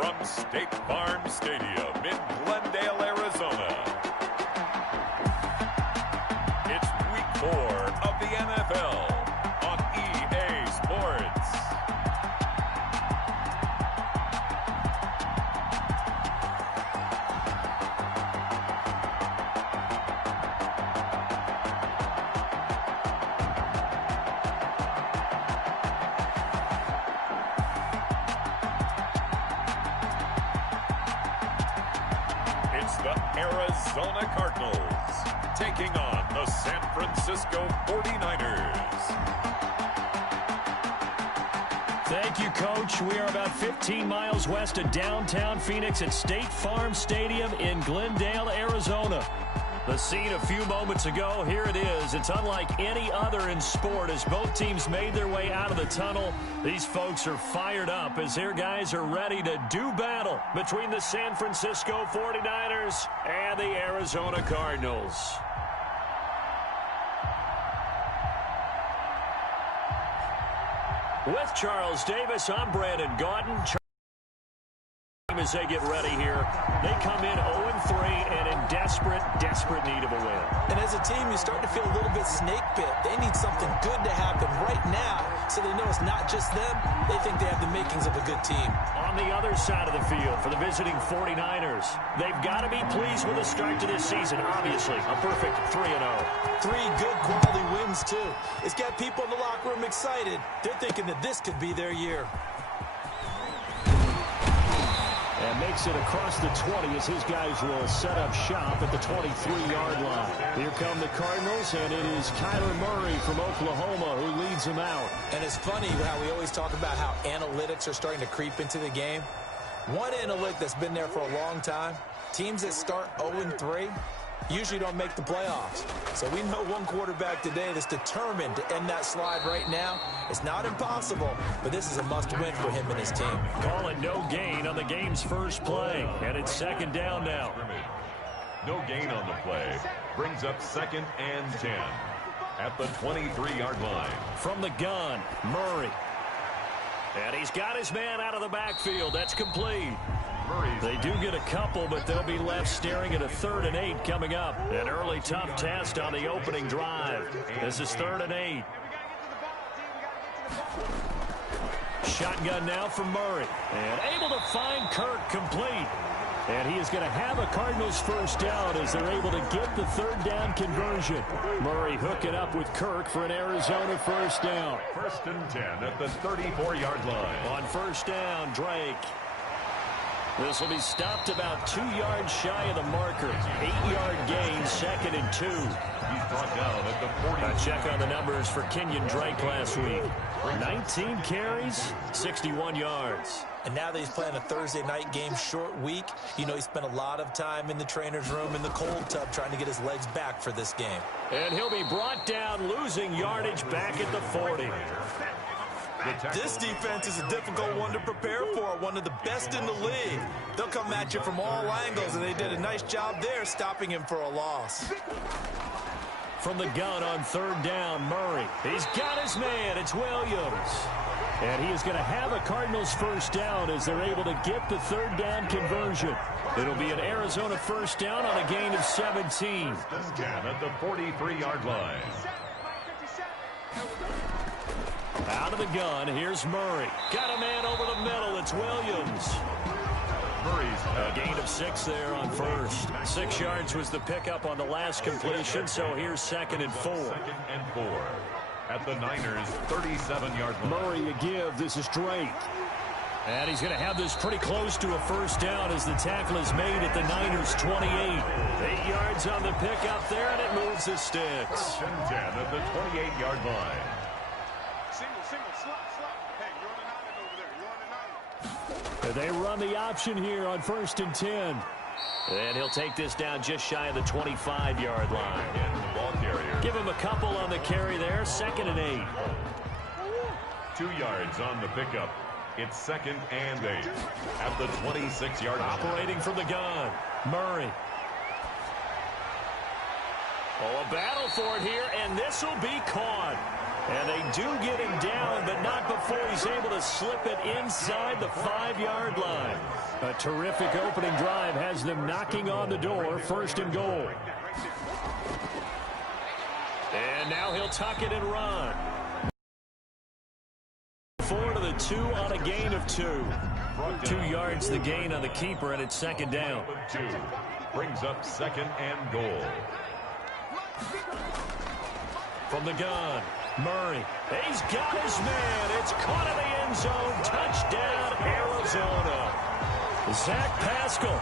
from State Farm Stadium in Glendale, Arizona. It's Week 4 of the NFL on EA Sports. The Arizona Cardinals taking on the San Francisco 49ers. Thank you, Coach. We are about 15 miles west of downtown Phoenix at State Farm Stadium in Glendale, Arizona. The scene a few moments ago, here it is. It's unlike any other in sport as both teams made their way out of the tunnel. These folks are fired up as their guys are ready to do battle between the San Francisco 49ers and the Arizona Cardinals. With Charles Davis, I'm Brandon Gaudin. As they get ready here, they come in 0-3 and in desperate need of a win. And as a team, you start to feel a little bit snake bit. They need something good to happen right now so they know it's not just them. They think they have the makings of a good team. On the other side of the field for the visiting 49ers, they've got to be pleased with the start to this season. Obviously, a perfect 3-0. 3 good quality wins, too. It's got people in the locker room excited. They're thinking that this could be their year. And makes it across the 20 as his guys will set up shop at the 23-yard line. Here come the Cardinals, and it is Kyler Murray from Oklahoma who leads them out. And it's funny how we always talk about how analytics are starting to creep into the game. One analytic that's been there for a long time, teams that start 0-3 usually don't make the playoffs. So we know one quarterback today that's determined to end that slide right now. It's not impossible, but this is a must-win for him and his team. Call it no gain on the game's first play, and it's second down now. No gain on the play. Brings up 2nd and 10 at the 23-yard line. From the gun, Murray. And he's got his man out of the backfield. That's complete. They do get a couple, but they'll be left staring at a 3rd and 8 coming up. An early tough test on the opening drive. This is 3rd and 8. Shotgun now for Murray. And able to find Kirk complete. And he is going to have a Cardinals first down as they're able to get the 3rd down conversion. Murray hooking up with Kirk for an Arizona first down. 1st and 10 at the 34-yard line. On first down, Drake. This will be stopped about 2 yards shy of the marker. 8-yard gain, 2nd and 2. He's brought down at the 40. A check on the numbers for Kenyon Drake last week. 19 carries, 61 yards. And now that he's playing a Thursday night game, short week, you know he spent a lot of time in the trainer's room in the cold tub trying to get his legs back for this game. And he'll be brought down, losing yardage back at the 40. This defense is a difficult one to prepare for, one of the best in the league. They'll come at you from all angles, and they did a nice job there stopping him for a loss. From the gun on 3rd down, Murray. He's got his man. It's Williams. And he is going to have a Cardinals first down as they're able to get the 3rd down conversion. It'll be an Arizona first down on a gain of 17. At the 43-yard line. Out of the gun, here's Murray. Got a man over the middle. It's Williams. Murray's a gain of 6 there on first. 6 yards was the pickup on the last completion, so here's 2nd and 4. 2nd and 4 at the Niners' 37-yard line. Murray a give. This is Drake. And he's going to have this pretty close to a first down as the tackle is made at the Niners' 28. 8 yards on the pickup there, and it moves the sticks. 1st and 10 at the 28-yard line. They run the option here on 1st and 10. And he'll take this down just shy of the 25-yard line. And the ball carrier. Give him a couple on the carry there. 2nd and 8. 2 yards on the pickup. It's 2nd and 8 at the 26-yard line. Operating from the gun, Murray. Oh, a battle for it here, and this will be caught. And they do get him down, but not before he's able to slip it inside the 5-yard line. A terrific opening drive has them knocking on the door, 1st and goal. And now he'll tuck it and run. 4 to the 2 on a gain of 2. 2 yards the gain on the keeper, and it's 2nd down. 2 brings up 2nd and goal. From the gun, Murray. He's got his man. It's caught in the end zone. Touchdown, Arizona. Zach Pascal,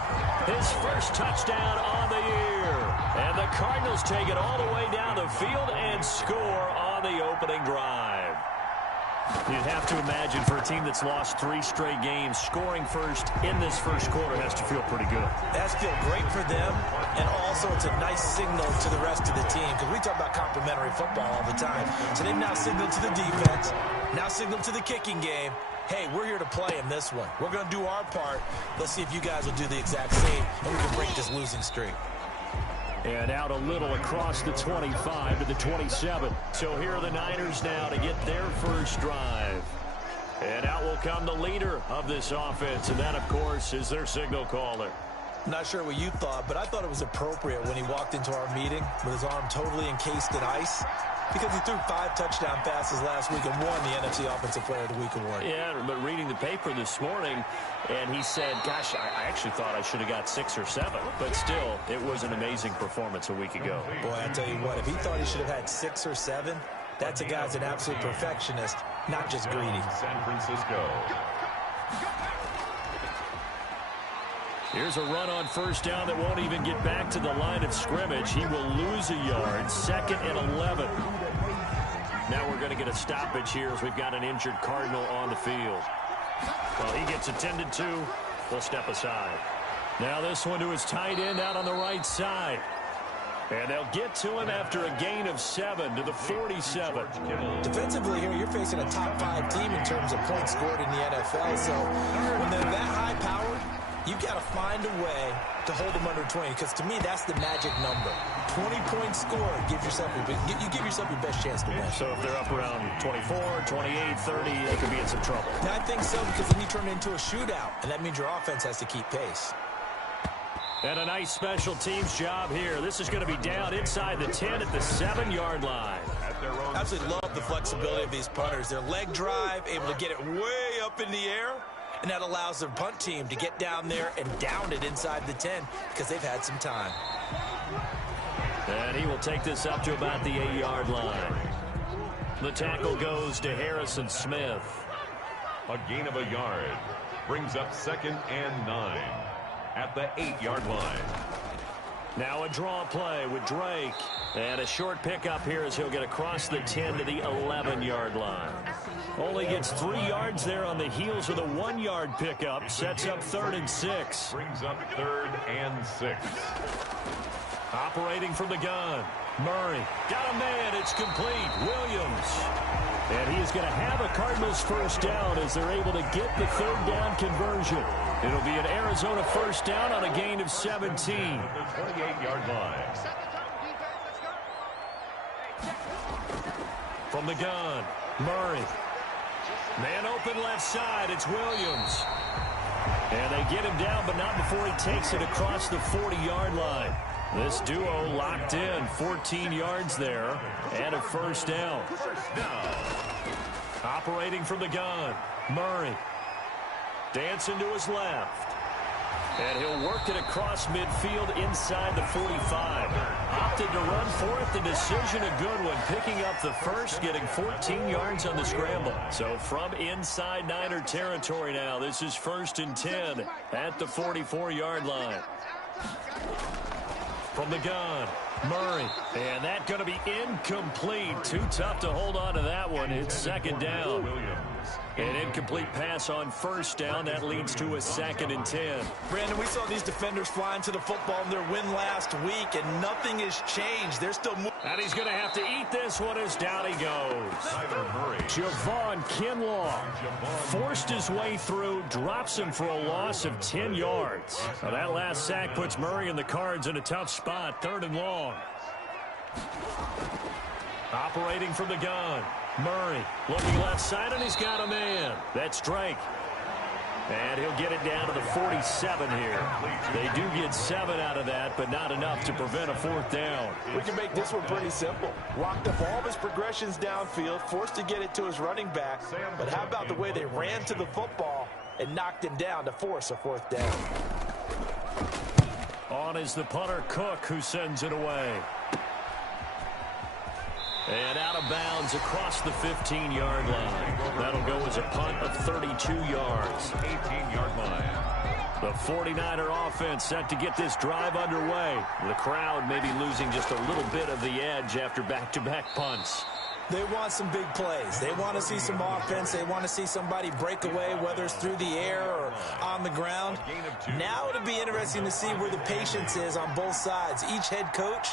his first touchdown on the year. And the Cardinals take it all the way down the field and score on the opening drive. You'd have to imagine for a team that's lost 3 straight games, scoring first in this first quarter has to feel pretty good. That's feel great for them, and also it's a nice signal to the rest of the team, because we talk about complimentary football all the time. So they've now signaled to the defense, now signaled to the kicking game, hey, we're here to play in this one. We're going to do our part. Let's see if you guys will do the exact same, and we can break this losing streak. And out a little across the 25 to the 27. So here are the Niners now to get their first drive. And out will come the leader of this offense, and that, of course, is their signal caller. Not sure what you thought, but I thought it was appropriate when he walked into our meeting with his arm totally encased in ice, because he threw 5 touchdown passes last week and won the NFC Offensive Player of the Week award. Yeah, but reading the paper this morning, and he said, gosh, I actually thought I should have got 6 or 7. But still, it was an amazing performance a week ago. Boy, I tell you what, if he thought he should have had 6 or 7, that's a guy's an absolute perfectionist, not just greedy. San Francisco. Here's a run on first down that won't even get back to the line of scrimmage. He will lose a yard, 2nd and 11. Now we're going to get a stoppage here as we've got an injured Cardinal on the field. Well, he gets attended to. We'll step aside. Now this one to his tight end out on the right side. And they'll get to him after a gain of 7 to the 47. Defensively here, you're facing a top 5 team in terms of points scored in the NFL. So when they're that high-powered, you've got to find a way to hold them under 20, because to me, that's the magic number. 20 points scored, you give yourself your best chance to win. So if they're up around 24, 28, 30, they could be in some trouble. Now, I think so, because then you turn it into a shootout, and that means your offense has to keep pace. And a nice special teams job here. This is going to be down inside the 10 at the 7-yard line. I absolutely love the flexibility of these punters. Their leg drive, able to get it way up in the air, and that allows their punt team to get down there and down it inside the 10 because they've had some time. And he will take this up to about the 8-yard line. The tackle goes to Harrison Smith. A gain of a yard brings up 2nd and 9 at the 8-yard line. Now a draw play with Drake. And a short pickup here as he'll get across the 10 to the 11-yard line. Only gets 3 yards there on the heels of the 1-yard pickup. Sets up 3rd and 6. Brings up 3rd and 6. Operating from the gun. Murray. Got a man. It's complete. Williams. And he is going to have a Cardinals first down as they're able to get the 3rd down conversion. It'll be an Arizona first down on a gain of 17. The 28-yard line. From the gun, Murray. Man open left side, it's Williams. And they get him down, but not before he takes it across the 40-yard line. This duo locked in, 14 yards there, and a first down. Operating from the gun, Murray. Dancing to his left. And he'll work it across midfield inside the 45. Opted to run for it. The decision a good one. Picking up the first, getting 14 yards on the scramble. So from inside Niner territory now, this is 1st and 10 at the 44-yard line. From the gun, Murray. And that's going to be incomplete. Too tough to hold on to that one. It's 2nd down. An incomplete pass on first down. That leads to a 2nd and 10. Brandon, we saw these defenders flying to the football in their win last week, and nothing has changed. They're still moving. And he's going to have to eat this one as down he goes. Javon Kinlaw forced his way through, drops him for a loss of 10 yards. Now that last sack puts Murray and the Cards in a tough spot, 3rd and long. Operating from the gun. Murray looking left side, and he's got a man. That's Drake. And he'll get it down to the 47 here. They do get 7 out of that, but not enough to prevent a 4th down. We can make this one pretty simple. Locked up all of his progressions downfield, forced to get it to his running back. But how about the way they ran to the football and knocked him down to force a 4th down? On is the punter, Cook, who sends it away. And out of bounds across the 15-yard line. That'll go as a punt of 32 yards. 18-yard line. The 49er offense set to get this drive underway. The crowd may be losing just a little bit of the edge after back-to-back punts. They want some big plays. They want to see some offense. They want to see somebody break away, whether it's through the air or on the ground. Now it'll be interesting to see where the patience is on both sides. Each head coach,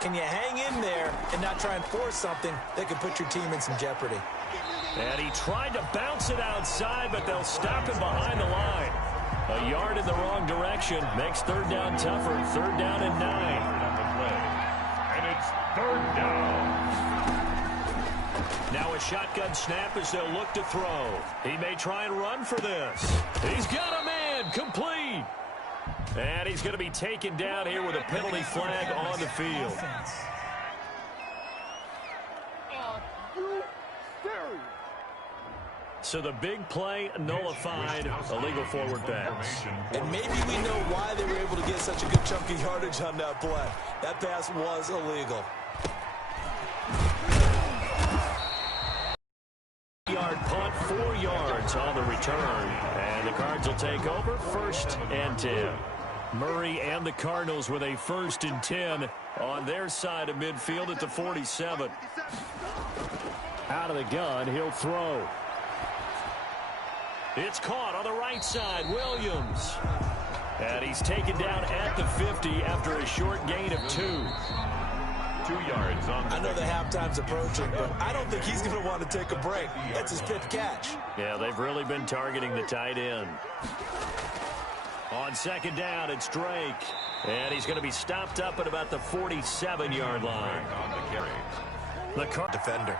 can you hang in there and not try and force something that could put your team in some jeopardy? And he tried to bounce it outside, but they'll stop him behind the line. A yard in the wrong direction makes 3rd down tougher. 3rd down and 9. And it's 3rd down. Now a shotgun snap as they'll look to throw. He may try and run for this. He's got a man, complete. And he's going to be taken down here with a penalty flag on the field. So the big play nullified, illegal forward pass. And maybe we know why they were able to get such a good chunk of yardage on that play. That pass was illegal. Yard punt, 4 yards on the return. And the Cards will take over 1st and 10. Murray and the Cardinals with a 1st and 10 on their side of midfield at the 47. Out of the gun, he'll throw. It's caught on the right side, Williams. And he's taken down at the 50 after a short gain of 2. 2 yards on the I know the halftime's approaching, but I don't think he's going to want to take a break. That's his 5th catch. Yeah, they've really been targeting the tight end. On 2nd down, it's Drake. And he's going to be stopped up at about the 47-yard line. on the carry. The defender.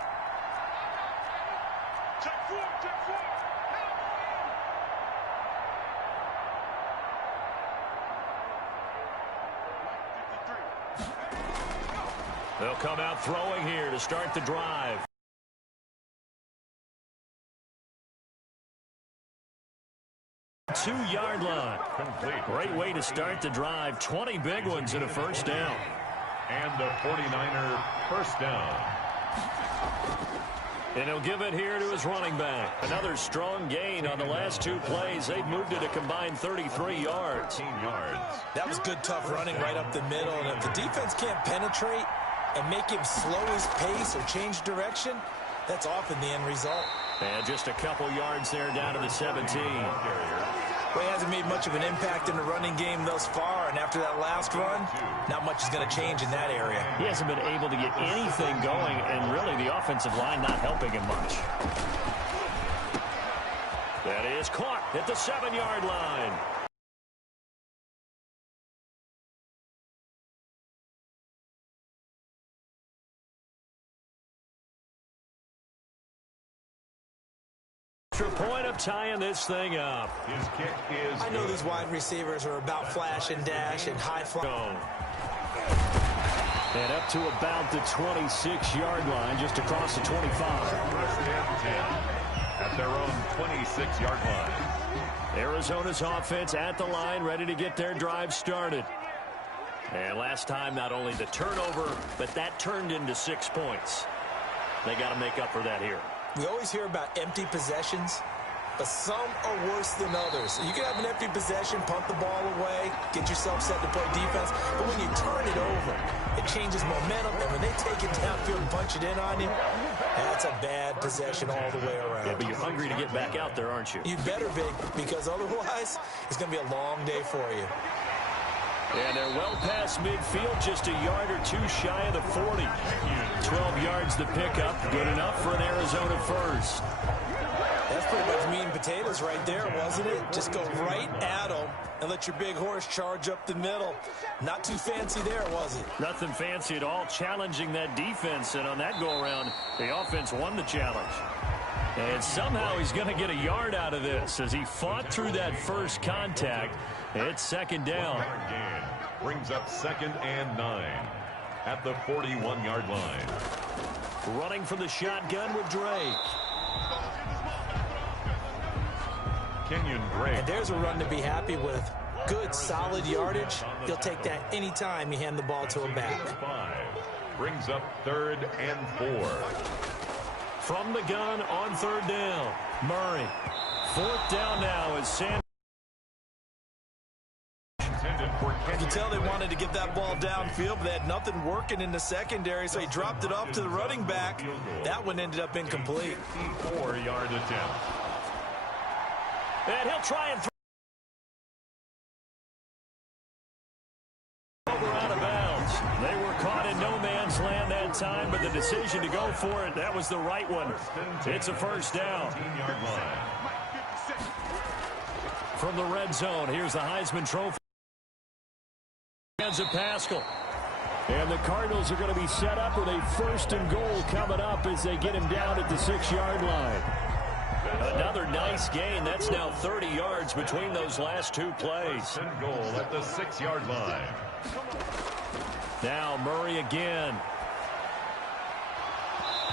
They'll come out throwing here to start the drive. Two-yard line. Complete. Great way to start the drive. 20 big ones and a 1st down. And the 49er 1st down. And he'll give it here to his running back. Another strong gain on the last 2 plays. They've moved it a combined 33 yards. 18 yards. That was good, tough running right up the middle. And if the defense can't penetrate and make him slow his pace or change direction, that's often the end result. And just a couple yards there down to the 17. Well, he hasn't made much of an impact in the running game thus far, and after that last run, not much is going to change in that area. He hasn't been able to get anything going, and really the offensive line not helping him much. That is caught at the 7-yard line. Point of tying this thing up. His kick is. I know these wide receivers are about flash and dash and high fly. And up to about the 26-yard line, just across the 25. 1st and 10 at their own 26-yard line. Arizona's offense at the line, ready to get their drive started. And last time, not only the turnover, but that turned into 6 points. They got to make up for that here. We always hear about empty possessions, but some are worse than others. You can have an empty possession, punt the ball away, get yourself set to play defense, but when you turn it over, it changes momentum, and when they take it downfield and punch it in on you, that's a bad possession all the way around. Yeah, but you're hungry to get back out there, aren't you? You better be, because otherwise, it's going to be a long day for you. And they're well past midfield, just a yard or 2 shy of the 40. 12 yards to pick up, good enough for an Arizona 1st. That's pretty much meat and potatoes right there, wasn't it? Just go right at them and let your big horse charge up the middle. Not too fancy there, was it? Nothing fancy at all, challenging that defense, and on that go-around, the offense won the challenge. And somehow he's going to get a yard out of this as he fought through that first contact. It's second down. Brings up 2nd and 9 at the 41-yard line. Running from the shotgun with Drake. Kenyon Drake. And there's a run to be happy with. Good, solid yardage. He'll take that anytime you hand the ball to him back. Brings up 3rd and 4. From the gun on 3rd down. Murray. 4th down now as Sam. You can tell they wanted to get that ball downfield, but they had nothing working in the secondary, so he dropped it off to the running back. That one ended up incomplete. 54-yard attempt. And he'll try and throw over out of bounds. They were caught in no man's land that time, but the decision to go for it, that was the right one. It's a first down. From the red zone, here's the Heisman Trophy. Hands of Pascal. And the Cardinals are going to be set up with a 1st and goal coming up as they get him down at the 6-yard line. Another nice gain. That's now 30 yards between those last 2 plays. 1st and goal at the 6-yard line. Now Murray again.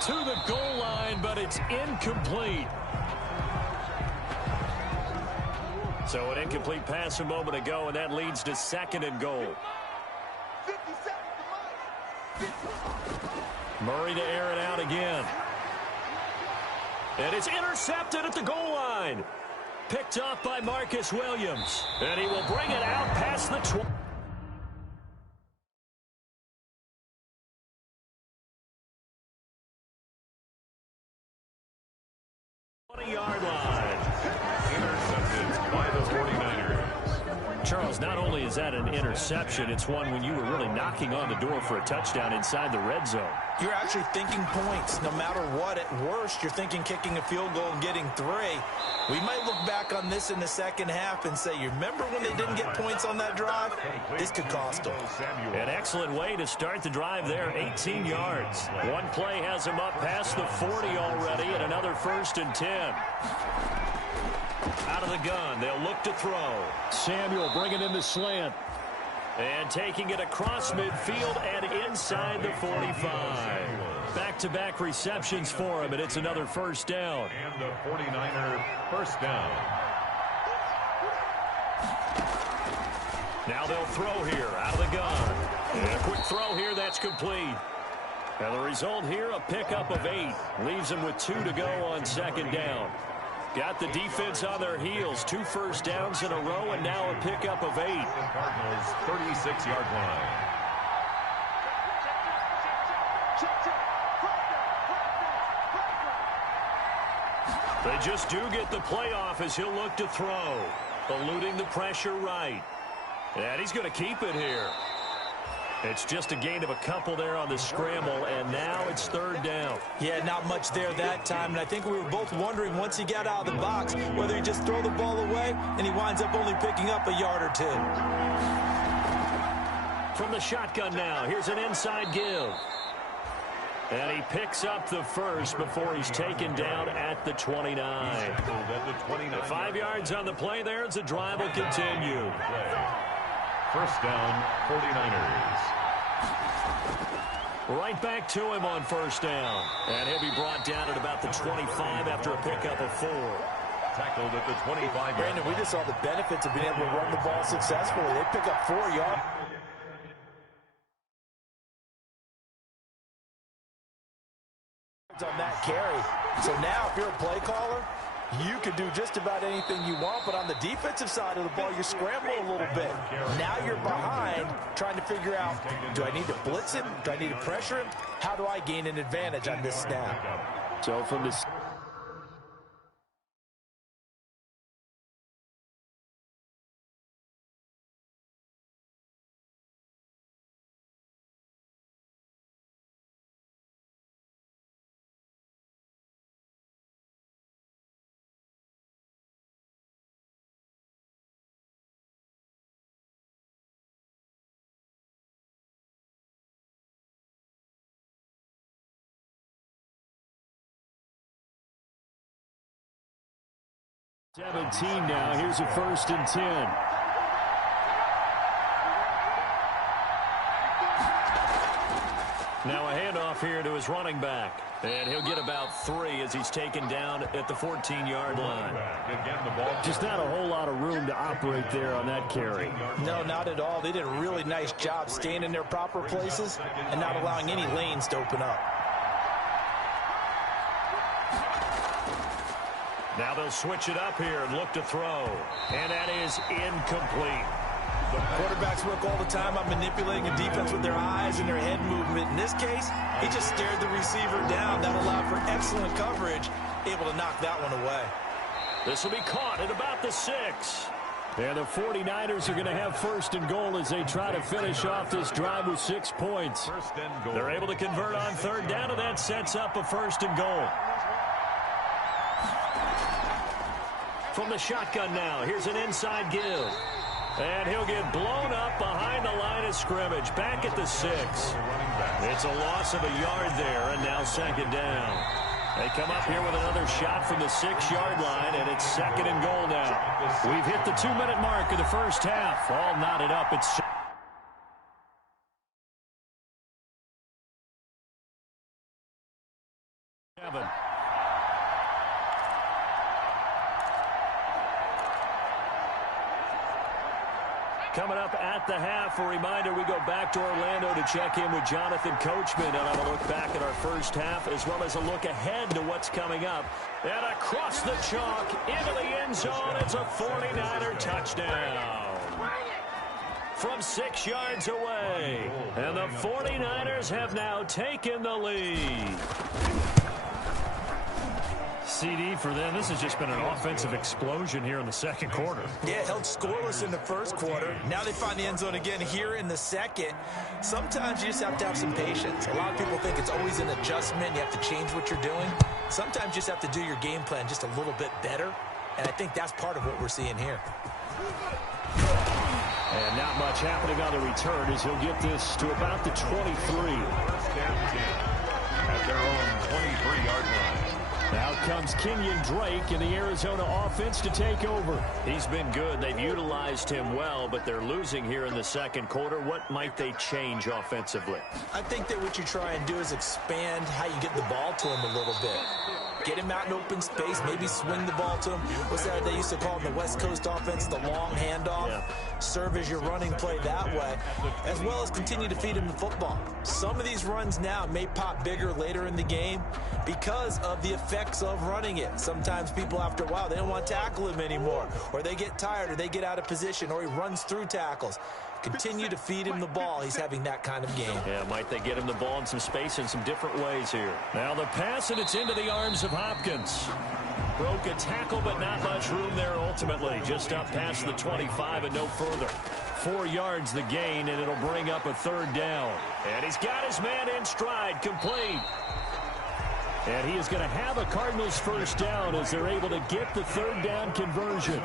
To the goal line, but it's incomplete. So an incomplete pass a moment ago, and that leads to 2nd and goal. Murray to air it out again. And it's intercepted at the goal line. Picked off by Marcus Williams. And he will bring it out past the 20-yard line. Intercepted by the 49ers. Charles, not only is that an interception, it's one when you were really knocking on the door for a touchdown inside the red zone. You're actually thinking points. No matter what, at worst, you're thinking kicking a field goal and getting 3. We might look back on this in the second half and say, you remember when they didn't get points on that drive? This could cost them. An excellent way to start the drive there, 18 yards. One play has him up past the 40 already, and another 1st and 10. Out of the gun, they'll look to throw. Samuel bringing in the slant. And taking it across midfield and inside the 45. Back-to-back receptions for him, and it's another 1st down. And the 49er 1st down. Now they'll throw here out of the gun. And a quick throw here, that's complete. And the result here, a pickup of 8. Leaves them with 2 to go on 2nd down. Got the defense on their heels. 2 first downs in a row, and now a pickup of 8. The Cardinals 36-yard line. They just do get the playoff as he'll look to throw. Eluding the pressure right. And he's going to keep it here. It's just a gain of a couple there on the scramble, and now it's 3rd down. Yeah, not much there that time, and I think we were both wondering once he got out of the box whether he just throw the ball away and he winds up only picking up a yard or 2. From the shotgun now, here's an inside give. And he picks up the 1st before he's taken down at the 29. 5 yards on the play there as the drive will continue. 1st down, 49ers. Right back to him on 1st down. And he'll be brought down at about the 25 after a pickup of 4. Tackled at the 25. Brandon, we just saw the benefits of being able to run the ball successfully. They pick up 4 yards. On that carry. So now if you're a play caller, you can do just about anything you want, but on the defensive side of the ball, you're scrambling a little bit. Now you're behind trying to figure out, do I need to blitz him? Do I need to pressure him? How do I gain an advantage on this snap? So from the 17 now. Here's a 1st and 10. Now a handoff here to his running back. And he'll get about 3 as he's taken down at the 14-yard line. Just not a whole lot of room to operate there on that carry. No, not at all. They did a really nice job staying in their proper places and not allowing any lanes to open up. Now they'll switch it up here and look to throw. And that is incomplete. The quarterbacks work all the time on manipulating a defense with their eyes and their head movement. In this case, he just stared the receiver down. That allowed for excellent coverage, able to knock that one away. This will be caught at about the 6. And the 49ers are going to have 1st and goal as they try to finish off this drive with 6 points. They're able to convert on 3rd down, and that sets up a 1st and goal. From the shotgun now, here's an inside give. And he'll get blown up behind the line of scrimmage, back at the 6. It's a loss of a yard there, and now 2nd down. They come up here with another shot from the 6-yard line, and it's 2nd and goal now. We've hit the 2-minute mark of the first half. All knotted up. It's 7. Coming up at the half, a reminder, we go back to Orlando to check in with Jonathan Coachman and have a look back at our first half as well as a look ahead to what's coming up. And across the chalk, into the end zone, it's a 49er touchdown. From 6 yards away. And the 49ers have now taken the lead. CD for them. This has just been an offensive explosion here in the second quarter. Yeah, held scoreless in the first quarter. Now they find the end zone again here in the second. Sometimes you just have to have some patience. A lot of people think it's always an adjustment. You have to change what you're doing. Sometimes you just have to do your game plan just a little bit better. And I think that's part of what we're seeing here. And not much happening on the return as he'll get this to about the 23. 1st and 10 at their own 23-yard line. Now comes Kenyon Drake in the Arizona offense to take over. He's been good. They've utilized him well, but they're losing here in the second quarter. What might they change offensively? I think that what you try and do is expand how you get the ball to him a little bit. Get him out in open space, maybe swing the ball to him. What's that they used to call in the West Coast offense, the long handoff? Yeah. Serve as your running play that way, as well as continue to feed him the football. Some of these runs now may pop bigger later in the game because of the effects of running it. Sometimes people, after a while, they don't want to tackle him anymore, or they get tired, or they get out of position, or he runs through tackles. Continue to feed him the ball. He's having that kind of game. Yeah, might they get him the ball in some space in some different ways here. Now the pass, and it's into the arms of Hopkins. Broke a tackle, but not much room there ultimately. Just up past the 25 and no further. 4 yards the gain, and it'll bring up a 3rd down. And he's got his man in stride, complete. And he is going to have a Cardinals 1st down as they're able to get the 3rd down conversion.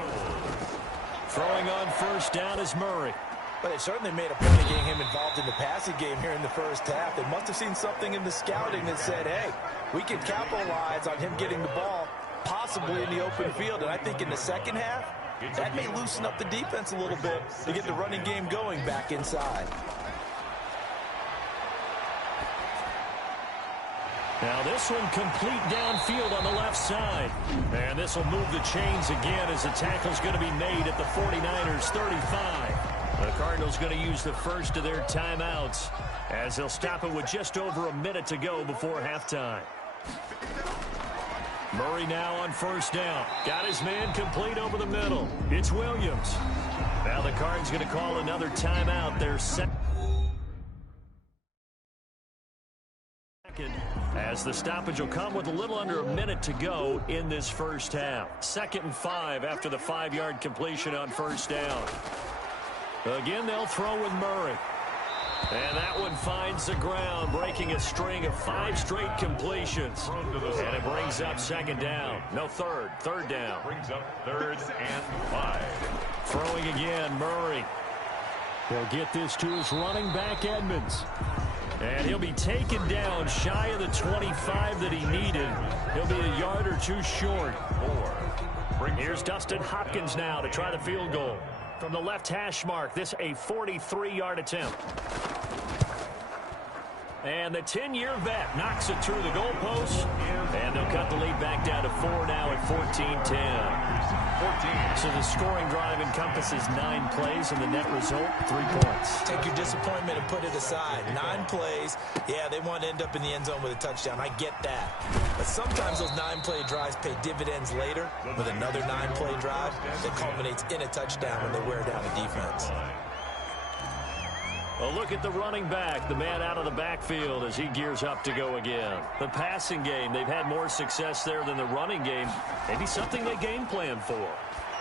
Throwing on 1st down is Murray. But they certainly made a point of getting him involved in the passing game here in the first half. They must have seen something in the scouting that said, hey, we can capitalize on him getting the ball possibly in the open field. And I think in the second half, that may loosen up the defense a little bit to get the running game going back inside. Now this one complete downfield on the left side. And this will move the chains again as the tackle's going to be made at the 49ers 35. The Cardinals going to use the first of their timeouts as they'll stop it with just over a minute to go before halftime. Murray now on 1st down. Got his man complete over the middle. It's Williams. Now the Cards going to call another timeout. Their second. As the stoppage will come with a little under a minute to go in this first half. 2nd and 5 after the 5-yard completion on 1st down. Again, they'll throw with Murray. And that one finds the ground, breaking a string of 5 straight completions. And it brings up 2nd down. No, 3rd down. Brings up 3rd and 5. Throwing again, Murray. He'll get this to his running back, Edmonds. And he'll be taken down shy of the 25 that he needed. He'll be a yard or two short. Here's Dustin Hopkins now to try the field goal. From the left hash mark, this a 43-yard attempt. And the 10-year vet knocks it through the goalpost. And they'll cut the lead back down to 4 now at 14-10. So the scoring drive encompasses 9 plays, and the net result, 3 points. Take your disappointment and put it aside. 9 plays. Yeah, they want to end up in the end zone with a touchdown. I get that. But sometimes those 9-play drives pay dividends later with another 9-play drive that culminates in a touchdown when they wear down a defense. A look at the running back, the man out of the backfield as he gears up to go again. The passing game, they've had more success there than the running game. Maybe something they game plan for.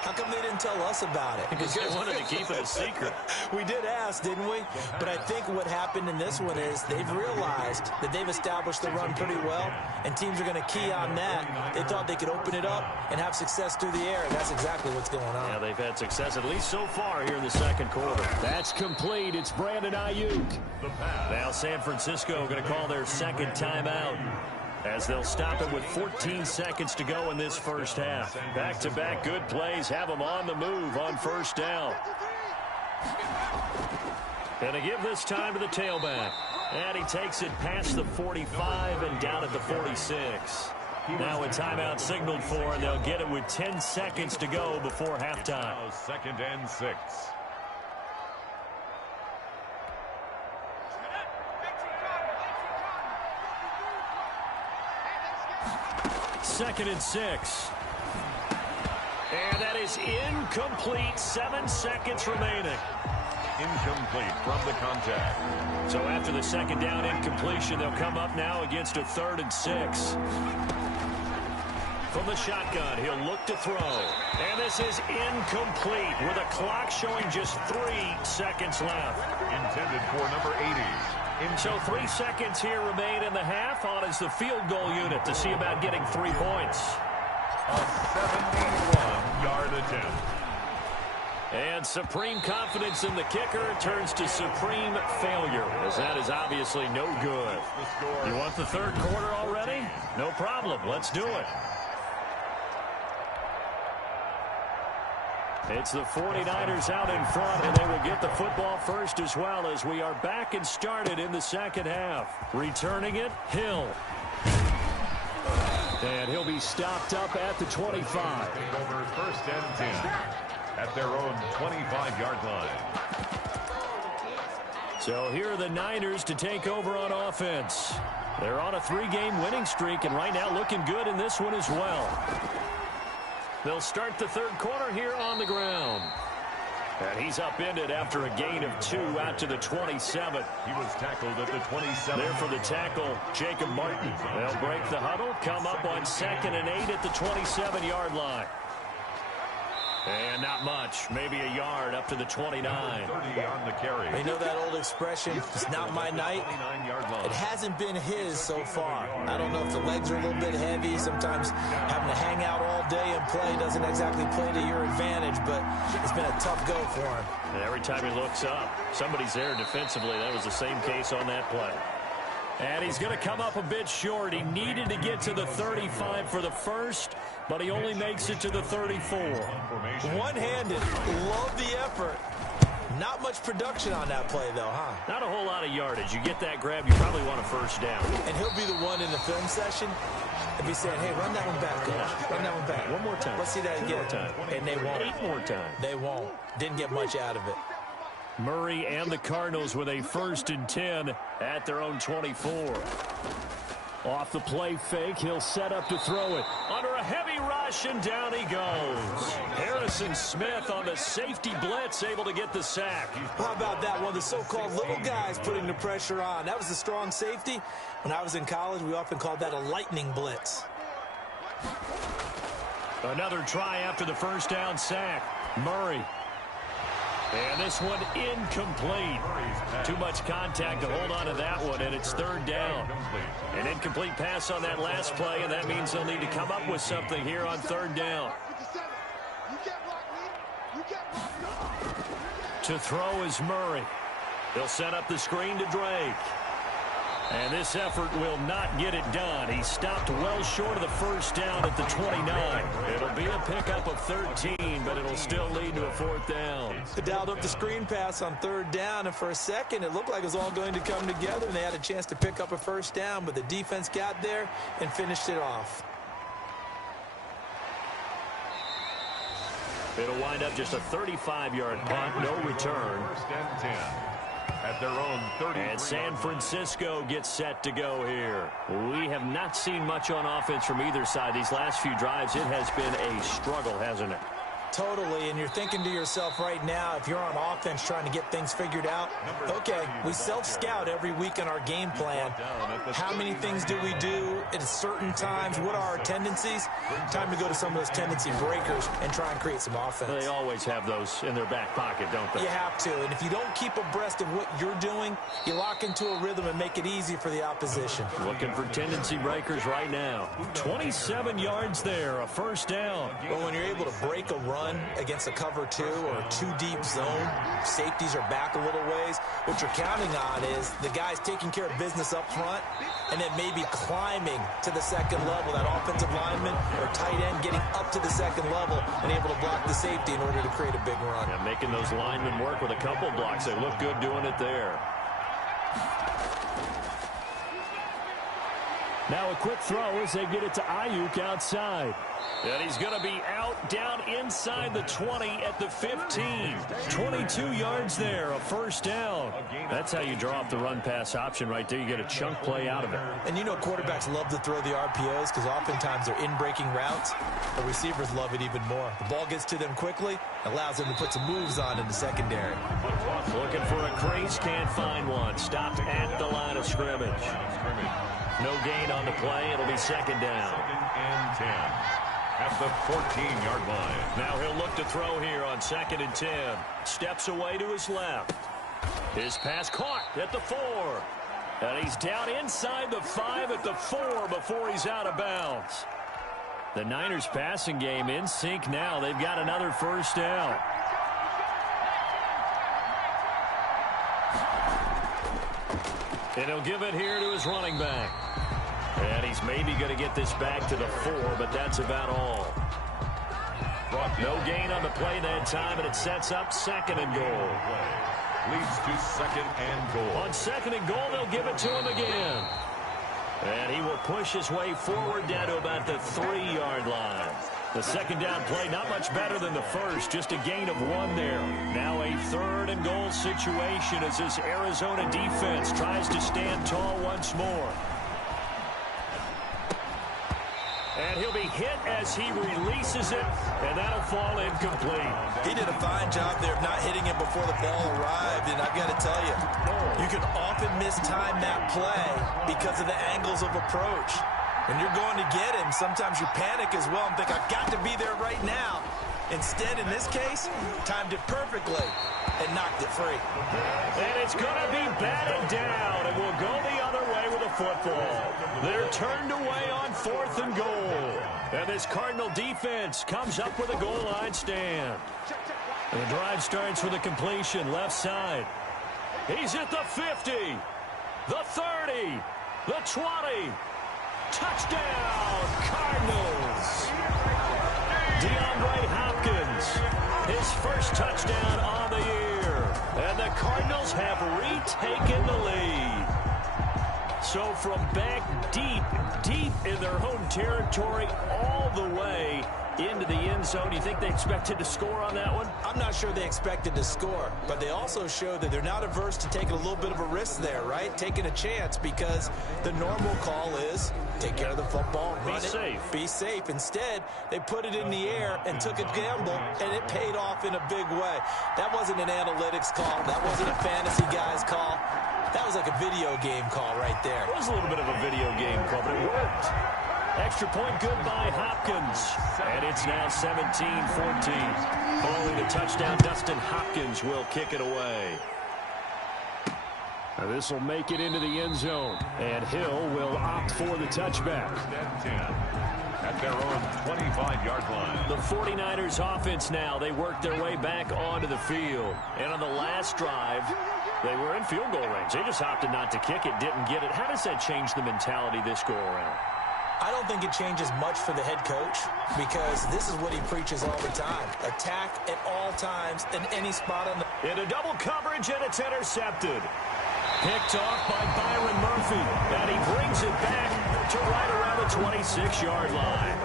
How come they didn't tell us about it? Because they wanted to keep it a secret. We did ask, didn't we? But I think what happened in this one is they've realized that they've established the run pretty well, and teams are going to key on that. They thought they could open it up and have success through the air, and that's exactly what's going on. Yeah, they've had success at least so far here in the second quarter. That's complete. It's Brandon Ayuk. Now San Francisco going to call their second timeout, as they'll stop it with 14 seconds to go in this first half. Back-to-back good plays have them on the move on first down. And to give this time to the tailback. And he takes it past the 45 and down at the 46. Now a timeout signaled for, and they'll get it with 10 seconds to go before halftime. 2nd and 6. Second and 6. And that is incomplete. 7 seconds remaining. Incomplete from the contact. So after the second down incompletion, they'll come up now against a 3rd and 6. From the shotgun, he'll look to throw. And this is incomplete with a clock showing just 3 seconds left. Intended for number 80. So 3 seconds here remain in the half. On is the field goal unit to see about getting 3 points. A 71-yard attempt. And supreme confidence in the kicker turns to supreme failure, as that is obviously no good. You want the third quarter already? No problem. Let's do it. It's the 49ers out in front, and they will get the football first as well, as we are back and started in the second half. Returning it, Hill. And he'll be stopped up at the 25. Over 1st and 10 at their own 25-yard line. So here are the Niners to take over on offense. They're on a 3-game winning streak, and right now looking good in this one as well. They'll start the third quarter here on the ground. And he's upended after a gain of 2 out to the 27. He was tackled at the 27. There for the tackle, Jacob Martin. They'll break the huddle, come up on 2nd and 8 at the 27-yard line. And not much, maybe a yard up to the 29. 30 on the carry. You know that old expression, it's not my night? It hasn't been his so far. I don't know if the legs are a little bit heavy. Sometimes having to hang out all day and play doesn't exactly play to your advantage, but it's been a tough go for him. And every time he looks up, somebody's there defensively. That was the same case on that play. And he's going to come up a bit short. He needed to get to the 35 for the first, but he only makes it to the 34. One-handed. Love the effort. Not much production on that play, though, huh? Not a whole lot of yardage. You get that grab, you probably want a first down. And he'll be the one in the film session and be saying, hey, run that one back, coach. Run that one back. One more time. Let's see that again. 2 more time. And they won't. 8 more times. They won't. Didn't get much out of it. Murray and the Cardinals with a 1st and 10 at their own 24. Off the play fake, he'll set up to throw it. Under a heavy rush, and down he goes. Harrison Smith on the safety blitz, able to get the sack. How about that one? The so-called little guys putting the pressure on. That was the strong safety. When I was in college, we often called that a lightning blitz. Another try after the first down sack. Murray. And this one incomplete. Too much contact to hold on to that one, and it's 3rd down. An incomplete pass on that last play, and that means they'll need to come up with something here on 3rd down. To throw is Murray. He'll set up the screen to Drake. And this effort will not get it done. He stopped well short of the first down at the 29. It'll be a pickup of 13, but it'll still lead to a fourth down. They dialed up the screen pass on third down, and for a second it looked like it was all going to come together, and they had a chance to pick up a first down, but the defense got there and finished it off. It'll wind up just a 35-yard punt, no return. First and 10. At their own 30. And San Francisco gets set to go here. We have not seen much on offense from either side. These last few drives, it has been a struggle, hasn't it? Totally, and you're thinking to yourself right now, if you're on offense trying to get things figured out, okay, we self-scout every week in our game plan. How many things do we do at certain times? What are our tendencies? Time to go to some of those tendency breakers and try and create some offense. They always have those in their back pocket, don't they? You have to, and if you don't keep abreast of what you're doing, you lock into a rhythm and make it easy for the opposition. Looking for tendency breakers right now. 27 yards there, a first down. Well, when you're able to break a run against a cover two or a two-deep zone, safeties are back a little ways. What you're counting on is the guys taking care of business up front and then maybe climbing to the second level, that offensive lineman or tight end getting up to the second level and able to block the safety in order to create a big run. Yeah, making those linemen work with a couple blocks. They look good doing it there. Now a quick throw as they get it to Ayuk outside. And he's going to be out down inside the 20 at the 15. 22 yards there, a first down. That's how you draw up the run-pass option right there. You get a chunk play out of it. And you know quarterbacks love to throw the RPOs because oftentimes they're in-breaking routes. The receivers love it even more. The ball gets to them quickly, allows them to put some moves on in the secondary. Looking for a crease, can't find one. Stopped at the line of scrimmage. No gain on the play. It'll be second down. Second and 10. At the 14-yard line. Now he'll look to throw here on 2nd and 10. Steps away to his left. His pass caught at the 4. And he's down inside the 5 at the 4 before he's out of bounds. The Niners passing game in sync now. They've got another first down. And he'll give it here to his running back. And he's maybe going to get this back to the 4, but that's about all. No gain on the play that time, and it sets up 2nd and goal. Leads to 2nd and goal. On 2nd and goal, they'll give it to him again. And he will push his way forward down to about the 3-yard line. The second down play, not much better than the first, just a gain of 1 there. Now a 3rd and goal situation as this Arizona defense tries to stand tall once more. And he'll be hit as he releases it, and that'll fall incomplete. He did a fine job there of not hitting it before the ball arrived, and I've got to tell you, you can often mistime that play because of the angles of approach. When you're going to get him, sometimes you panic as well and think, I've got to be there right now. Instead, in this case, timed it perfectly and knocked it free. And it's going to be batted down, and we'll go the other way with a football. They're turned away on 4th and goal. And this Cardinal defense comes up with a goal line stand. And the drive starts with a completion left side. He's at the 50, the 30, the 20. Touchdown, Cardinals. DeAndre Hopkins, his first touchdown on the year. And the Cardinals have retaken the lead. So from back deep in their home territory all the way into the end zone, you think they expected to score on that one? I'm not sure they expected to score, but they also showed that they're not averse to taking a little bit of a risk there, right? Taking a chance, because the normal call is take care of the football, run it, be safe. Instead, they put it in the air and took a gamble, and it paid off in a big way. That wasn't an analytics call. That wasn't a fantasy guy's call. That was like a video game call right there. It was a little bit of a video game call, but it worked. Extra point good by Hopkins. And it's now 17-14. Following the touchdown, Dustin Hopkins will kick it away. Now this will make it into the end zone. And Hill will opt for the touchback. at their own 25-yard line. The 49ers offense now, they work their way back onto the field. And on the last drive, they were in field goal range. They just opted not to kick it, didn't get it. How does that change the mentality this go around? I don't think it changes much for the head coach because this is what he preaches all the time. Attack at all times in any spot on the... Into double coverage, and it's intercepted. Picked off by Byron Murphy, and he brings it back to right around the 26-yard line.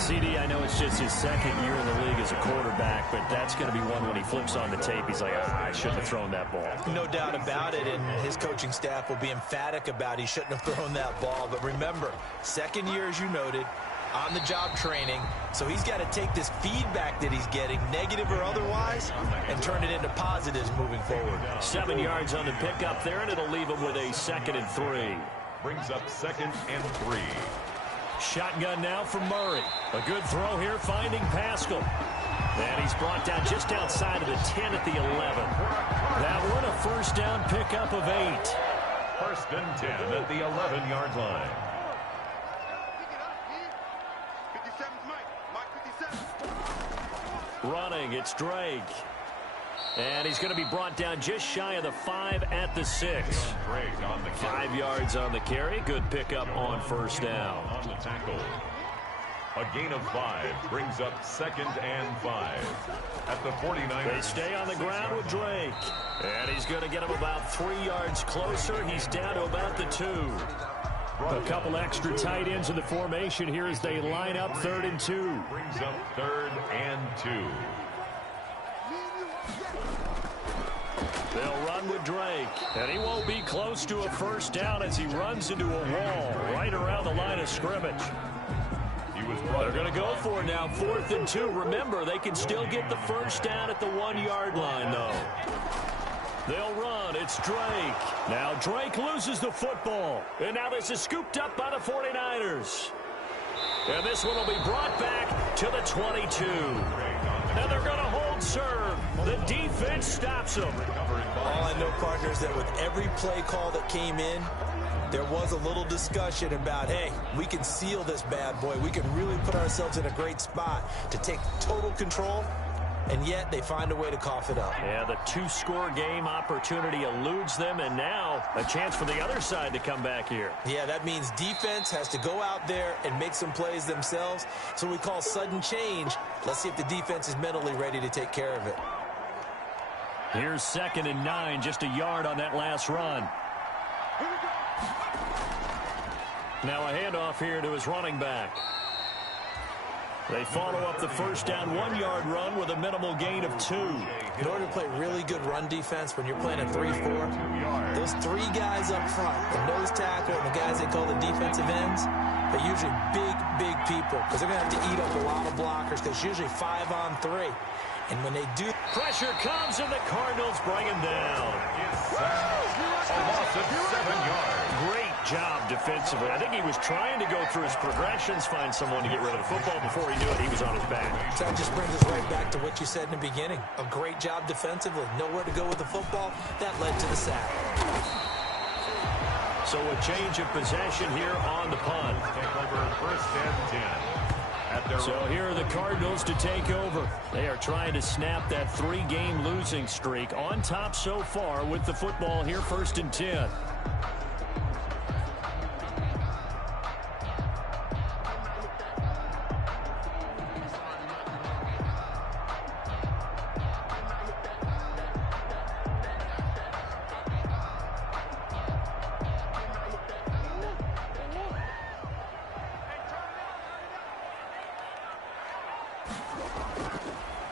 CD, I know it's just his second year in the league as a quarterback, but that's going to be one when he flips on the tape. He's like, I shouldn't have thrown that ball. No doubt about it, and his coaching staff will be emphatic about he shouldn't have thrown that ball. But remember, second year, as you noted, on-the-job training, so he's got to take this feedback that he's getting, negative or otherwise, and turn it into positives moving forward. 7 yards on the pickup there, and it'll leave him with a 2nd and 3. Brings up 2nd and 3. Shotgun now from Murray. A good throw here, finding Pascal. And he's brought down just outside of the 10 at the 11. That one a first down pickup of 8. 1st and 10 at the 11-yard line. Running, it's Drake. And he's going to be brought down just shy of the 5 at the 6. 5 yards on the carry. Good pickup on first down. On the tackle. A gain of 5 brings up 2nd and 5 at the 49ers. They stay on the ground with Drake. And he's going to get him about 3 yards closer. He's down to about the 2. A couple extra tight ends in the formation here as they line up 3rd and 2. Brings up 3rd and 2. They'll run with Drake, and he won't be close to a first down as he runs into a wall right around the line of scrimmage. They're going to go for it now, 4th and 2. Remember, they can still get the first down at the 1-yard line, though. They'll run. It's Drake. Now Drake loses the football, and now this is scooped up by the 49ers. And this one will be brought back to the 22. And they're going to hold serve. The defense stops them. All I know, partner, is that with every play call that came in, there was a little discussion about, hey, we can seal this bad boy. We can really put ourselves in a great spot to take total control, and yet they find a way to cough it up. Yeah, the 2-score game opportunity eludes them, and now a chance for the other side to come back here. Yeah, that means defense has to go out there and make some plays themselves. So we call sudden change. Let's see if the defense is mentally ready to take care of it. Here's 2nd and 9, just a yard on that last run. Now a handoff here to his running back. They follow up the first down 1-yard run with a minimal gain of 2. In order to play really good run defense when you're playing a 3-4, those 3 guys up front, the nose tackle and the guys they call the defensive ends, they're usually big people because they're going to have to eat up a lot of blockers because it's usually 5 on 3. And when they do... Pressure comes and the Cardinals bring him down. A loss of 7 yards. Great job defensively. I think he was trying to go through his progressions, find someone to get rid of the football. Before he knew it, he was on his back. So that just brings us right back to what you said in the beginning. A great job defensively. Nowhere to go with the football. That led to the sack. So a change of possession here on the punt. Take over 1st and 10. So here are the Cardinals to take over. They are trying to snap that 3-game losing streak. On top so far with the football here, 1st and 10.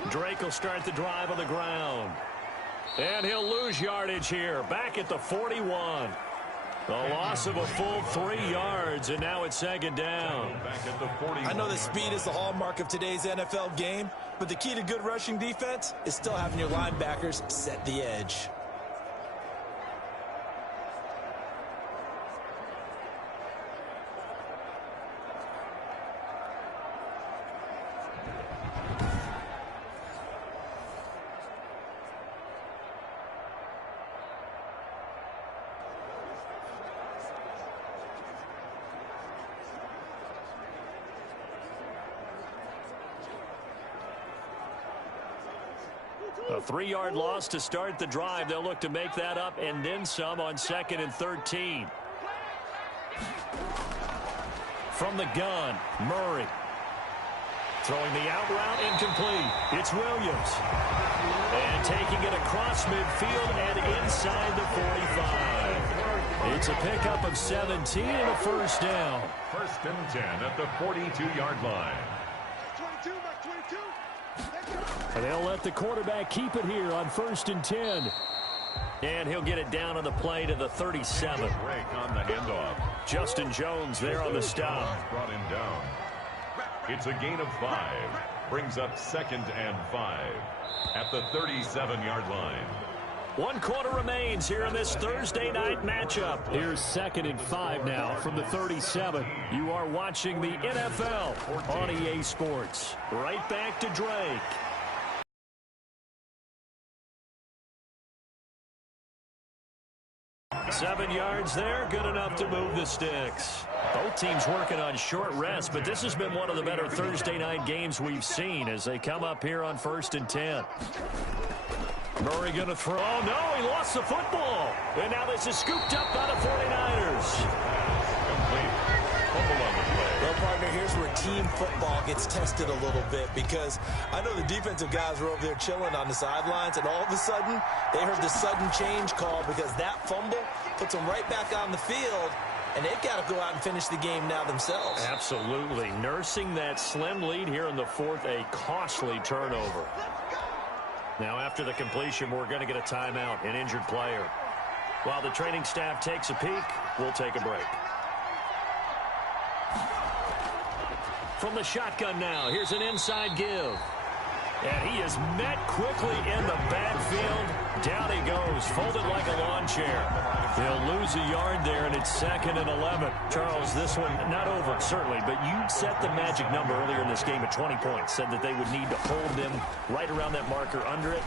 Drake will start the drive on the ground. And he'll lose yardage here. Back at the 41. The loss of a full 3 yards, and now it's 2nd down. I know that speed is the hallmark of today's NFL game, but the key to good rushing defense is still having your linebackers set the edge. A 3-yard loss to start the drive. They'll look to make that up and then some on 2nd and 13. From the gun, Murray. Throwing the out route, incomplete. It's Williams. And taking it across midfield and inside the 45. It's a pickup of 17 and a first down. 1st and 10 at the 42-yard line. And they'll let the quarterback keep it here on 1st and 10. And he'll get it down on the play to the 37. Break on the handoff. Justin Jones there on the stop. Brought him down. It's a gain of 5. Brings up 2nd and 5 at the 37-yard line. 1 quarter remains here in this Thursday night matchup. Here's 2nd and 5 now from the 37. You are watching the NFL on EA Sports. Right back to Drake. Seven yards there, good enough to move the sticks. Both teams working on short rest, but this has been one of the better Thursday night games we've seen as they come up here on 1st and 10. Murray going to throw. Oh, no, he lost the football. And now this is scooped up by the 49ers. Complete. Fumble on the play. Well, partner, here's where team football gets tested a little bit because I know the defensive guys were over there chilling on the sidelines, and all of a sudden they heard the sudden change call because that fumble puts them right back on the field, and they've got to go out and finish the game now themselves. Absolutely. Nursing that slim lead here in the 4th, a costly turnover. Now, after the completion, we're going to get a timeout, an injured player. While the training staff takes a peek, we'll take a break. From the shotgun now, here's an inside give. And he is met quickly in the backfield. Down he goes, folded like a lawn chair. They'll lose a yard there, and it's 2nd and 11. Charles, this one not over, certainly, but you set the magic number earlier in this game at 20 points. Said that they would need to hold them right around that marker under it.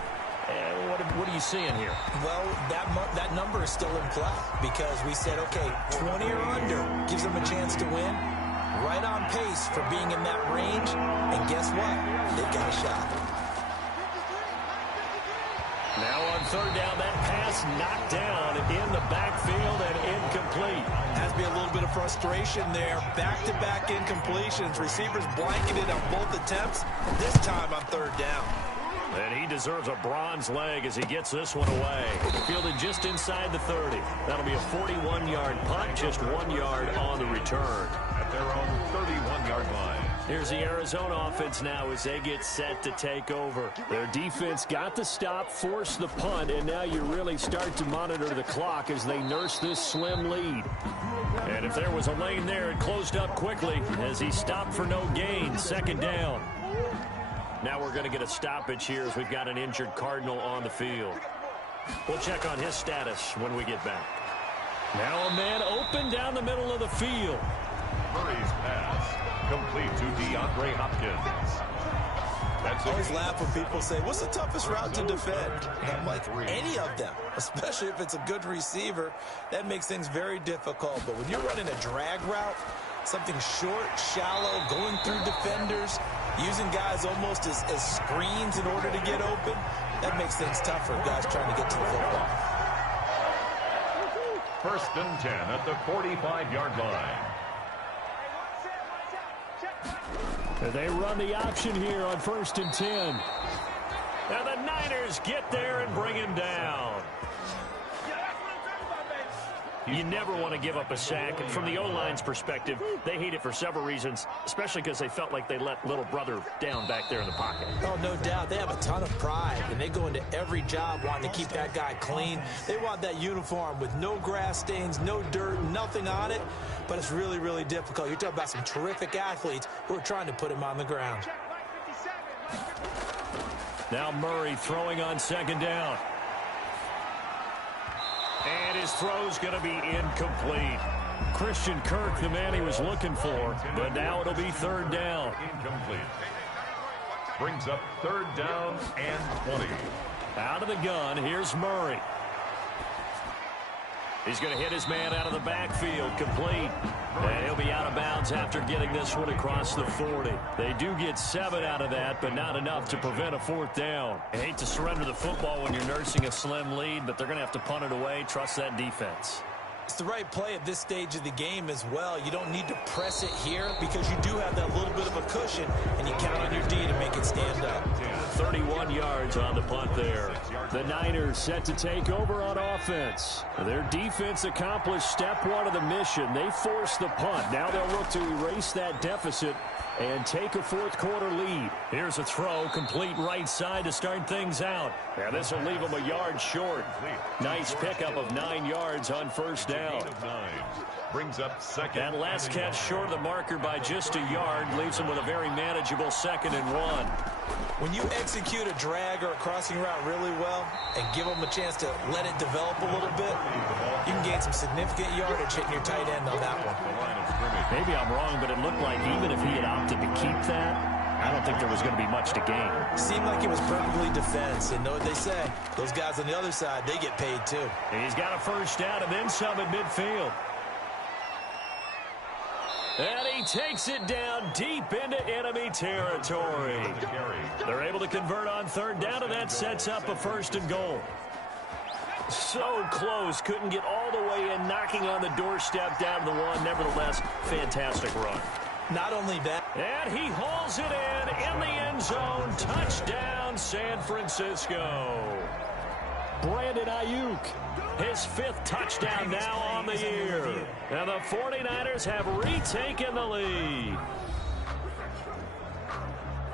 What are you seeing here? Well, that number is still in play because we said, okay, 20 or under gives them a chance to win. Right on pace for being in that range. And guess what? They've got a shot. Now on 3rd down, that pass knocked down in the backfield and incomplete. Has to be a little bit of frustration there. Back-to-back incompletions. Receivers blanketed on both attempts. This time on 3rd down. And he deserves a bronze leg as he gets this one away. Fielded just inside the 30. That'll be a 41-yard punt, just 1 yard on the return. At their own 31-yard line. Here's the Arizona offense now as they get set to take over. Their defense got the stop, forced the punt, and now you really start to monitor the clock as they nurse this slim lead. And if there was a lane there, it closed up quickly as he stopped for no gain. 2nd down. Now we're going to get a stoppage here as we've got an injured Cardinal on the field. We'll check on his status when we get back. Now a man open down the middle of the field. Murray's pass complete to DeAndre Hopkins. I always laugh when people say, what's the toughest route to defend? And I'm like, any of them, especially if it's a good receiver. That makes things very difficult. But when you're running a drag route, something short, shallow, going through defenders, using guys almost as screens in order to get open, that makes things tougher, guys trying to get to the football. 1st and 10 at the 45-yard line. They run the option here on 1st and 10. And the Niners get there and bring him down. You never want to give up a sack. And from the O-line's perspective, they hate it for several reasons, especially because they felt like they let little brother down back there in the pocket. Oh, no doubt. They have a ton of pride, and they go into every job wanting to keep that guy clean. They want that uniform with no grass stains, no dirt, nothing on it. But it's really, really difficult. You're talking about some terrific athletes who are trying to put him on the ground. Now Murray throwing on 2nd down. And his throw's going to be incomplete. Christian Kirk, the man he was looking for, but now it'll be 3rd down. Incomplete. Brings up 3rd down and 20. Out of the gun, here's Murray. He's going to hit his man out of the backfield, complete. And he'll be out of bounds after getting this one across the 40. They do get 7 out of that, but not enough to prevent a 4th down. I hate to surrender the football when you're nursing a slim lead, but they're going to have to punt it away. Trust that defense. It's the right play at this stage of the game as well. You don't need to press it here because you do have that little bit of a cushion, and you count on your D to make it stand up. 31 yards on the punt there. The Niners set to take over on offense. Their defense accomplished step 1 of the mission. They forced the punt. Now they'll look to erase that deficit and take a 4th quarter lead. Here's a throw, complete right side to start things out. Now this will leave them a yard short. Nice pickup of 9 yards on 1st down. Brings up 2nd. That last catch short of the marker by just a yard leaves them with a very manageable 2nd and 1. When you execute a drag or a crossing route really well and give them a chance to let it develop a little bit, you can gain some significant yardage hitting your tight end on that one. Maybe I'm wrong, but it looked like even if he had opted to keep that, I don't think there was going to be much to gain. Seemed like it was perfectly defense, and know what they say. Those guys on the other side, they get paid too. He's got a 1st down and then some at midfield. And he takes it down deep into enemy territory. They're able to convert on 3rd down, and that sets up a 1st and goal. So close, couldn't get all the way in, knocking on the doorstep down to the 1. Nevertheless, fantastic run. Not only that. And he hauls it in the end zone. Touchdown, San Francisco. Brandon Ayuk, his 5th touchdown now on the year. And the 49ers have retaken the lead.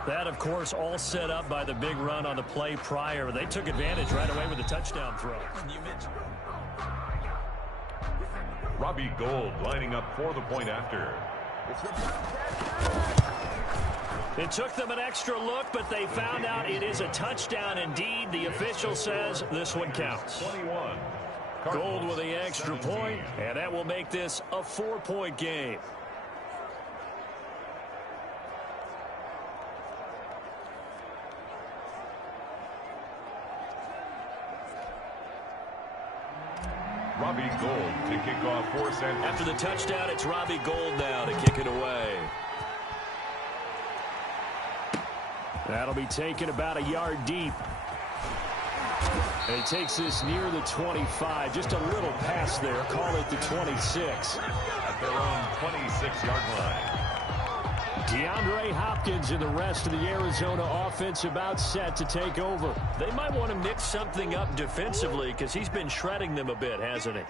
That, of course, all set up by the big run on the play prior. They took advantage right away with the touchdown throw. Robbie Gould lining up for the point after. It took them an extra look, but they found out it is a touchdown indeed. The official says this one counts. 21. Gould with the extra point, and that will make this a 4-point game. Robbie Gould to kick off for San Francisco. After the touchdown, it's Robbie Gould now to kick it away. That'll be taken about a yard deep. And he takes this near the 25. Just a little pass there. Call it the 26. At their own 26-yard line. DeAndre Hopkins and the rest of the Arizona offense about set to take over. They might want to mix something up defensively because he's been shredding them a bit, hasn't he?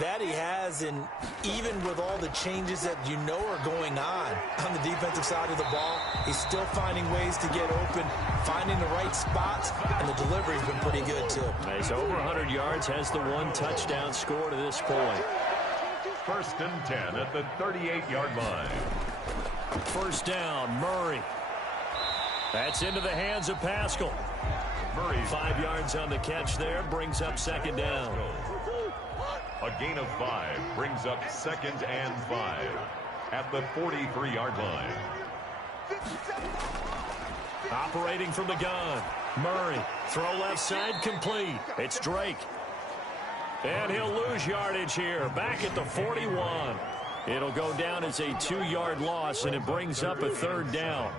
That he has, and even with all the changes that you know are going on the defensive side of the ball, he's still finding ways to get open, finding the right spots, and the delivery's been pretty good too. He's over 100 yards, has the 1 touchdown score to this point. 1st and 10 at the 38-yard line. 1st down, Murray. That's into the hands of Pascal. Murray 5 yards on the catch there, brings up 2nd down. A gain of 5 brings up 2nd and 5 at the 43-yard line. Operating from the gun. Murray, throw left side, complete. It's Drake. And he'll lose yardage here, back at the 41. It'll go down as a 2-yard loss, and it brings up a 3rd down.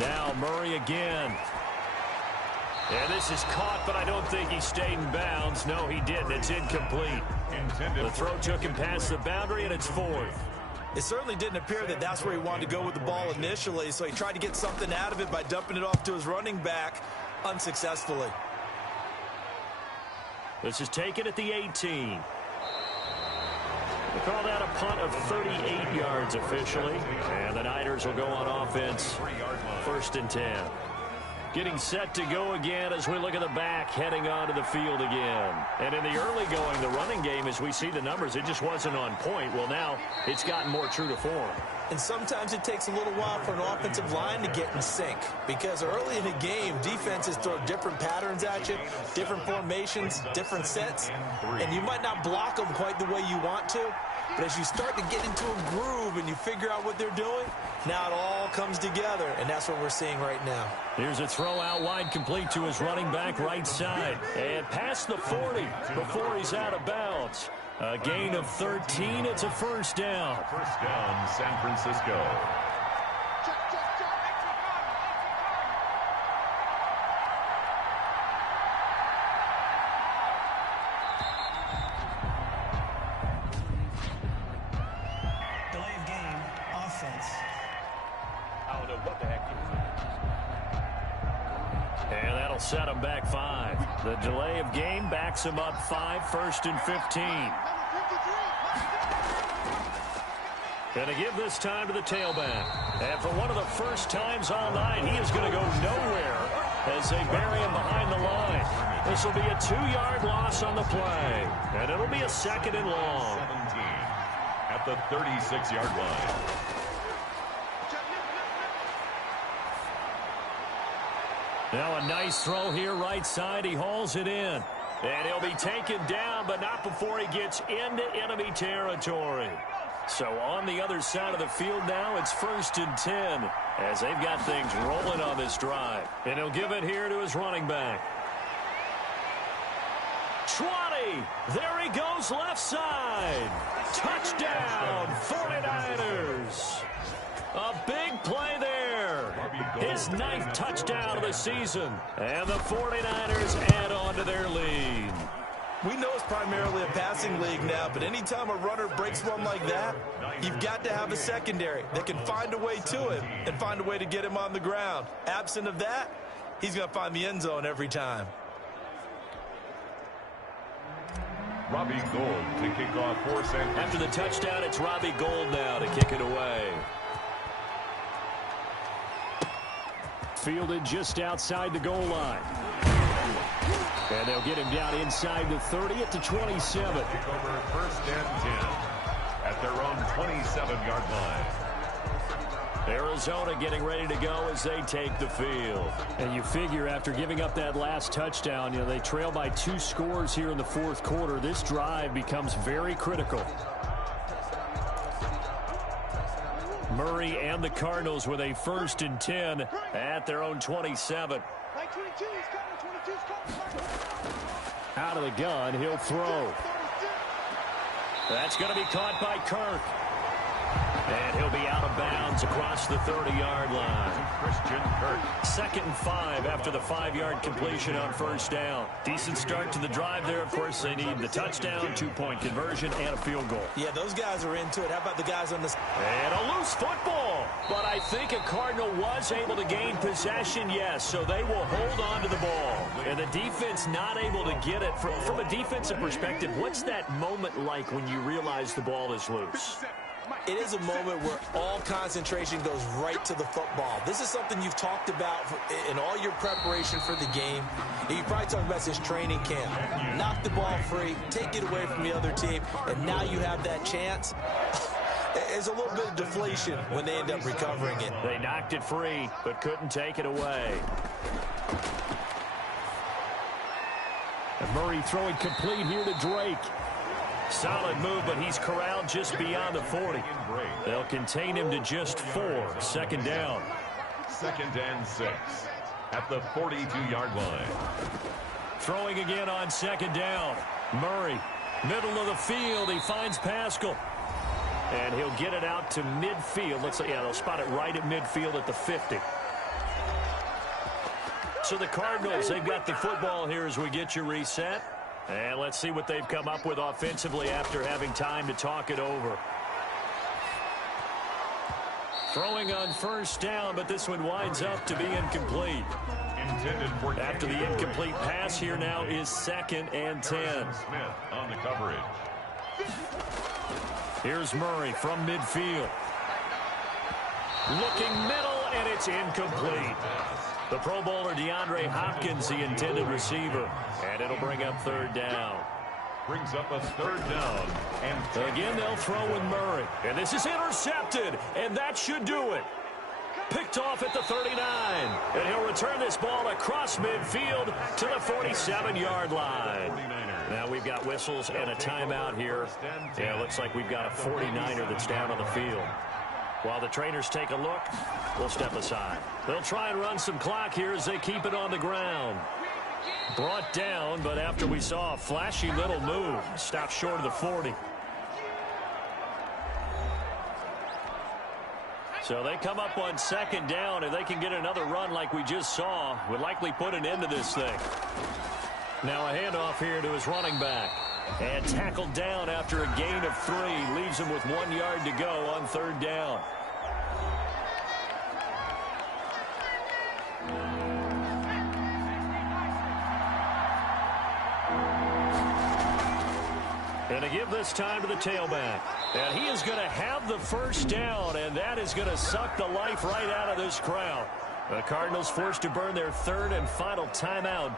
Now Murray again. And this is caught, but I don't think he stayed in bounds. No, he didn't. It's incomplete. The throw took him past the boundary, and it's 4th. It certainly didn't appear that that's where he wanted to go with the ball initially, so he tried to get something out of it by dumping it off to his running back unsuccessfully. This is taken at the 18. They call that a punt of 38 yards officially. And the Niners will go on offense, 1st and 10. Getting set to go again as we look at the back, heading onto the field again. And in the early going, the running game, as we see the numbers, it just wasn't on point. Well, now it's gotten more true to form. And sometimes it takes a little while for an offensive line to get in sync, because early in the game, defenses throw different patterns at you, different formations, different sets, and you might not block them quite the way you want to, But as you start to get into a groove and you figure out what they're doing, now it all comes together, and that's what we're seeing right now. Here's a throw out wide, complete to his running back right side. And past the 40 before he's out of bounds. A gain of 13. It's a first down. First down, San Francisco. Delay of game, offense. I don't know what the heck he was. And that'll set him back 5. The delay of game backs him up 5, 1st and 15. Going to give this time to the tailback. And for one of the first times all night, he is going to go nowhere as they bury him behind the line. This will be a 2-yard loss on the play. And it'll be a 2nd and long. 17 at the 36-yard line. Now a nice throw here right side. He hauls it in. And he'll be taken down, but not before he gets into enemy territory. So on the other side of the field now, it's 1st and 10 as they've got things rolling on this drive. And he'll give it here to his running back. 20. There he goes left side. Touchdown, 49ers. A big play there. His 9th touchdown of the season. And the 49ers add on to their lead. We know it's primarily a passing league now, but anytime a runner breaks one like that, you've got to have a secondary that can find a way to him and find a way to get him on the ground. Absent of that, he's going to find the end zone every time. Robbie Gould to kick off for San Francisco. After the touchdown, it's Robbie Gould now to kick it away. Fielded just outside the goal line. And they'll get him down inside the 30 at the 27. Kick over 1st and 10 at their own 27-yard line. Arizona getting ready to go as they take the field. And you figure after giving up that last touchdown, they trail by 2 scores here in the 4th quarter. This drive becomes very critical. Murray and the Cardinals with a 1st and 10 at their own 27. Out of the gun, he'll throw. That's going to be caught by Kirk. And he'll be out of bounds across the 30-yard line. Christian Kirk. 2nd and 5 after the 5-yard completion on 1st down. Decent start to the drive there. Of course, they need the touchdown, 2-point conversion, and a field goal. Yeah, those guys are into it. How about the guys on this? And a loose football. But I think a Cardinal was able to gain possession, yes, so they will hold on to the ball. And the defense not able to get it. From a defensive perspective, what's that moment like when you realize the ball is loose? It is a moment where all concentration goes right to the football. This is something you've talked about in all your preparation for the game. And you probably talked about this training camp. Knock the ball free, take it away from the other team, and now you have that chance. There's a little bit of deflation when they end up recovering it. They knocked it free, but couldn't take it away. And Murray throwing complete here to Drake. Solid move, but he's corralled just beyond the 40. They'll contain him to just 4. 2nd down. 2nd and 6 at the 42-yard line. Throwing again on 2nd down. Murray, middle of the field. He finds Pascal. And he'll get it out to midfield. They'll spot it right at midfield at the 50. So the Cardinals, they've got the football here as we get you reset. And let's see what they've come up with offensively after having time to talk it over. Throwing on 1st down, but this one winds up to be incomplete. After the incomplete pass, here now is 2nd and 10. Smith on the coverage. Here's Murray from midfield. Looking middle, and it's incomplete. The Pro Bowler DeAndre Hopkins, the intended receiver. And it'll bring up 3rd down. Brings up a 3rd down. And again, they'll throw with Murray. And this is intercepted, and that should do it. Picked off at the 39. And he'll return this ball across midfield to the 47-yard line. Now we've got whistles and a timeout here. Yeah, it looks like we've got a 49er that's down on the field. While the trainers take a look, we'll step aside. They'll try and run some clock here as they keep it on the ground. Brought down, but after we saw a flashy little move, stopped short of the 40. So they come up on second down, and they can get another run like we just saw. Would likely put an end to this thing. Now a handoff here to his running back. And tackled down after a gain of 3. Leaves him with 1 yard to go on third down. And to give this time to the tailback. And he is going to have the first down, and that is going to suck the life right out of this crowd. The Cardinals forced to burn their third and final timeout,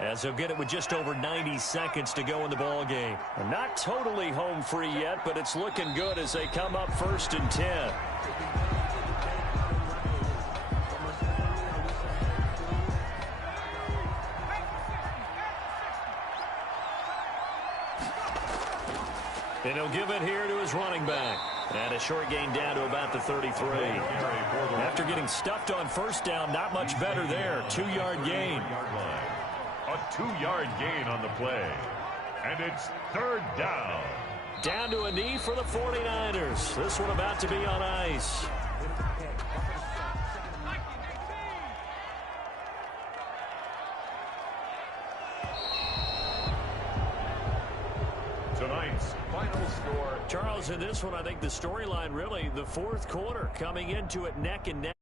as they'll get it with just over 90 seconds to go in the ball game. Not totally home free yet, but it's looking good as they come up 1st and 10. And he'll give it here to his running back. And a short gain down to about the 33. After getting stuffed on first down, not much better there. 2-yard gain. A 2-yard gain on the play. And it's third down. Down to a knee for the 49ers. This one about to be on ice. Tonight's final score. Charles, in this one, I think the storyline really, the fourth quarter coming into it neck and neck.